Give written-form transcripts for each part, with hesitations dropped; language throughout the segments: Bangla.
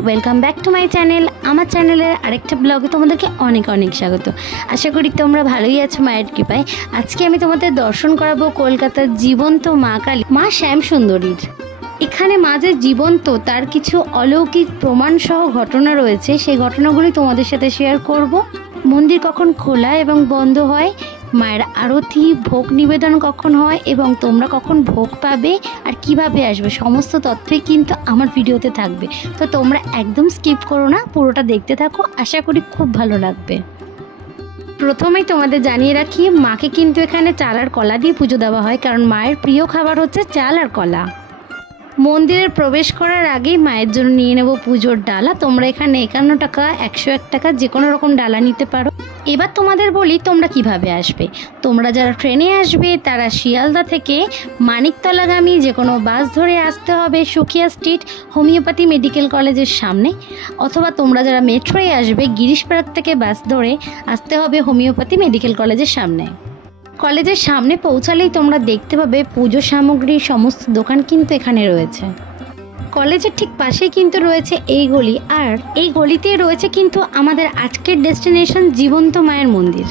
Welcome back to my channel आमार चैनलेर आरेकटा ब्लगे तोमादेरके अनेक अनेक स्वागत। आशा करी तोमरा भालोई आछो मायेर कृपाय। आजके आमि तोमादेर दर्शन कराबो कलकातार जीवंत मा काली मा श्यामसुंदरीर। एखाने मा जे जीवंत तार किछु अलौकिक प्रमाण सह घटना रयेछे, सेई घटनागुली तोमादेर साथे शेयार करब। मंदिर कखन खोला एबं बंद हय, माয়ের आरती भोग निवेदन कखन हय एबं तोमरा कखन भोग पाबे और किभाबे आसबे समस्त तथ्यई किन्तु आमार भिडियोते थाकबे। तो तोमरा एकदम स्किप करो ना, पुरोटा देखते थाको, आशा करी खूब भालो लागबे। प्रथमेই তোমাদের জানিয়ে রাখি মাকে কিন্তু এখানে চাল আর কলা দিয়ে পুজো দেওয়া হয়, কারণ মায়ের প্রিয় খাবার হচ্ছে চাল আর কলা। মন্দিরে প্রবেশ করার আগেই মায়ের জন্য নিয়ে নেব পুজোর ডালা। তোমরা এখানে 51 টাকা 101 টাকা যে কোনো রকম ডালা নিতে পারো। এবার তোমাদের বলি তোমরা কিভাবে আসবে। তোমরা যারা ট্রেনে আসবে তারা শিয়ালদা থেকে মানিকতলাগামী যে কোনো বাস ধরে আসতে হবে সুখিয়া স্ট্রিট হোমিওপ্যাথি মেডিকেল কলেজের সামনে, অথবা তোমরা যারা মেট্রোয় আসবে গিরিশপাড়া থেকে বাস ধরে আসতে হবে হোমিওপ্যাথি মেডিকেল কলেজের সামনে। কলেজের সামনে পৌঁছালেই তোমরা দেখতে পাবে পুজো সামগ্রীর সমস্ত দোকান কিন্তু এখানে রয়েছে। কলেজের ঠিক পাশেই কিন্তু রয়েছে এই গলি, আর এই গলিতেই রয়েছে কিন্তু আমাদের আজকের ডেস্টিনেশন জীবন্ত মায়ের মন্দির।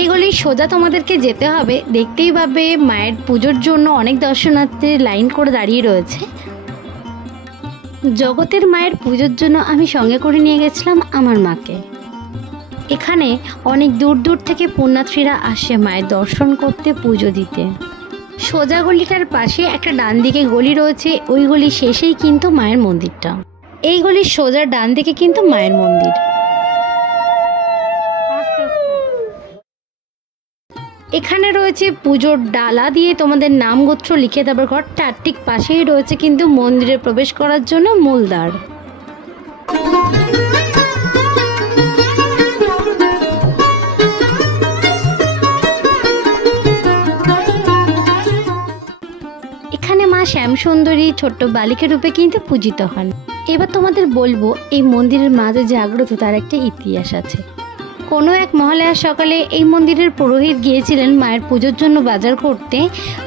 এই গলির সোজা তোমাদেরকে যেতে হবে, দেখতেই পাবে মায়ের পুজোর জন্য অনেক দর্শনার্থী লাইন করে দাঁড়িয়ে রয়েছে। জগতের মায়ের পুজোর জন্য আমি সঙ্গে করে নিয়ে গেছিলাম আমার মাকে। এখানে অনেক দূর দূর থেকে পুণ্যার্থীরা আসে মায়ের দর্শন করতে, পুজো দিতে। সোজা গলিটার পাশে একটা ডান দিকে গলি রয়েছে, ওই গলির শেষেই কিন্তু মায়ের মন্দিরটা। এই গলির সোজা ডান দিকে কিন্তু মায়ের মন্দির। এখানে রয়েছে পুজোর ডালা দিয়ে তোমাদের নাম গোত্র লিখে দেবার ঘর, তার ঠিক পাশেই রয়েছে কিন্তু মন্দিরে প্রবেশ করার জন্য মূল দ্বার। এখানে মা শ্যামসুন্দরী ছোট্ট বালিকা রূপে কিন্তু পূজিত হন। এবার তোমাদের বলবো এই মন্দিরের মাঝে জাগ্রত তার একটা ইতিহাস আছে। কোনো এক মহালয়ার সকালে এই মন্দিরের পুরোহিত গিয়েছিলেন মায়ের পুজোর জন্য বাজার করতে।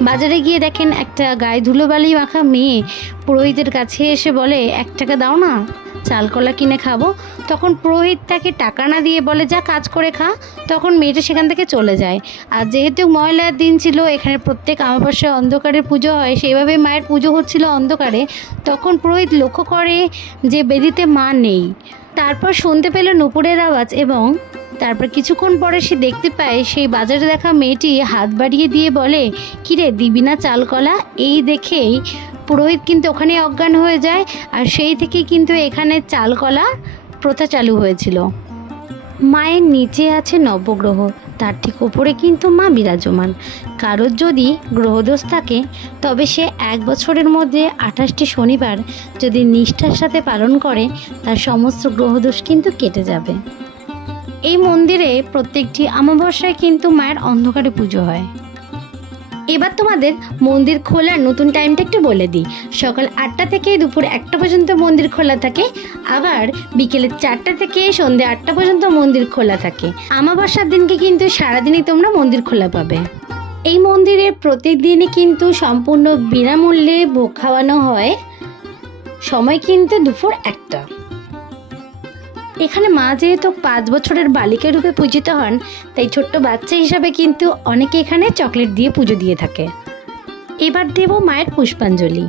বাজারে গিয়ে দেখেন একটা গায়ে ধুলোবালি মাখা মেয়ে পুরোহিতের কাছে এসে বলে 1 টাকা দাও না, চাল কলা কিনে খাবো। তখন পুরোহিত তাকে টাকা না দিয়ে বলে যা কাজ করে খা। তখন মেয়েটা সেখান থেকে চলে যায়। আর যেহেতু মহালয়ার দিন ছিল, এখানে প্রত্যেক অমাবস্যায় অন্ধকারের পুজো হয়, সেইভাবে মায়ের পুজো হচ্ছিল অন্ধকারে। তখন পুরোহিত লক্ষ্য করে যে বেদিতে মা নেই। তারপর শুনতে পেল নুপুরের আওয়াজ, এবং তারপর কিছুক্ষণ পরে সে দেখতে পায় সেই বাজারে দেখা মেয়েটি হাত বাড়িয়ে দিয়ে বলে কিরে দিবি না চাল কলা। এই দেখেই পুরোহিত কিন্তু ওখানে অজ্ঞান হয়ে যায়। আর সেই থেকেই কিন্তু এখানে চাল কলা প্রথা চালু হয়েছিল। মায়ের নিচে আছে নবগ্রহ, তার ঠিক ওপরে কিন্তু মা বিরাজমান। কারোর যদি গ্রহদোষ থাকে তবে সে 1 বছরের মধ্যে 28টি শনিবার যদি নিষ্ঠার সাথে পালন করে তার সমস্ত গ্রহদোষ কিন্তু কেটে যাবে। এই মন্দিরে প্রত্যেকটি অমাবস্যায় কিন্তু মায়ের অন্ধকারে পুজো হয়। এবার তোমাদের মন্দির খোলার নতুন টাইমটা একটু বলে দিই। সকাল 8টা থেকে দুপুর 1টা পর্যন্ত মন্দির খোলা থাকে, আবার বিকেলে 4টা থেকে সন্ধ্যে 8টা পর্যন্ত মন্দির খোলা থাকে। অমাবস্যার দিনকে কিন্তু সারাদিনই তোমরা মন্দির খোলা পাবে। এই মন্দিরে প্রত্যেকদিনই কিন্তু সম্পূর্ণ বিনামূল্যে ভোগ খাওয়ানো হয়। সময় কিন্তু দুপুর 1টা। এখানে মা যেহেতু 5 বছরের বালিকা রূপে পূজিত হন, তাই ছোট্ট বাচ্চা হিসাবে কিন্তু অনেকে এখানে চকলেট দিয়ে পুজো দিয়ে থাকে। এবার দেব মায়ের পুষ্পাঞ্জলি।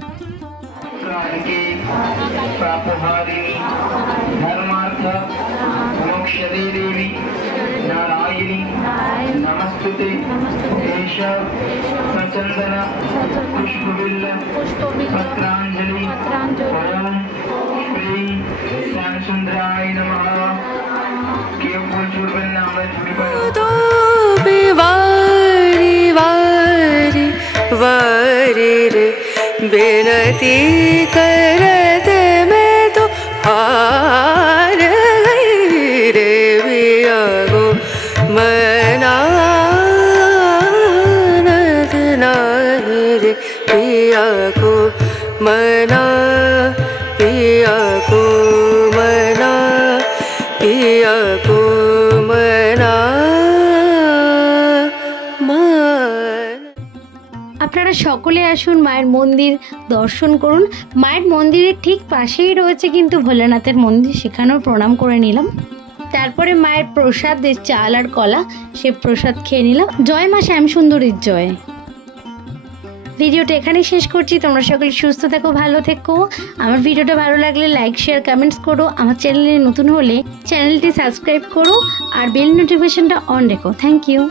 बेनती करते मैं तो हार गई रे बिया गो मना मना पिया को मना पिया को मना আপনারা সকলে আসুন, মায়ের মন্দির দর্শন করুন। মায়ের মন্দিরের ঠিক পাশেই রয়েছে কিন্তু ভোলেনাথের মন্দির, সেখানেও প্রণাম করে নিলাম। তারপরে মায়ের প্রসাদ, চাল আর কলা, সে প্রসাদ খেয়ে নিলাম। জয় মা শ্যামসুন্দরীর জয়। ভিডিওটা এখানেই শেষ করছি। তোমরা সকলে সুস্থ থেকো, ভালো থেকো। আমার ভিডিওটা ভালো লাগলে লাইক, শেয়ার, কমেন্টস করো। আমার চ্যানেলে নতুন হলে চ্যানেলটি সাবস্ক্রাইব করো আর বেল নোটিফিকেশনটা অন রেখো। Thank you.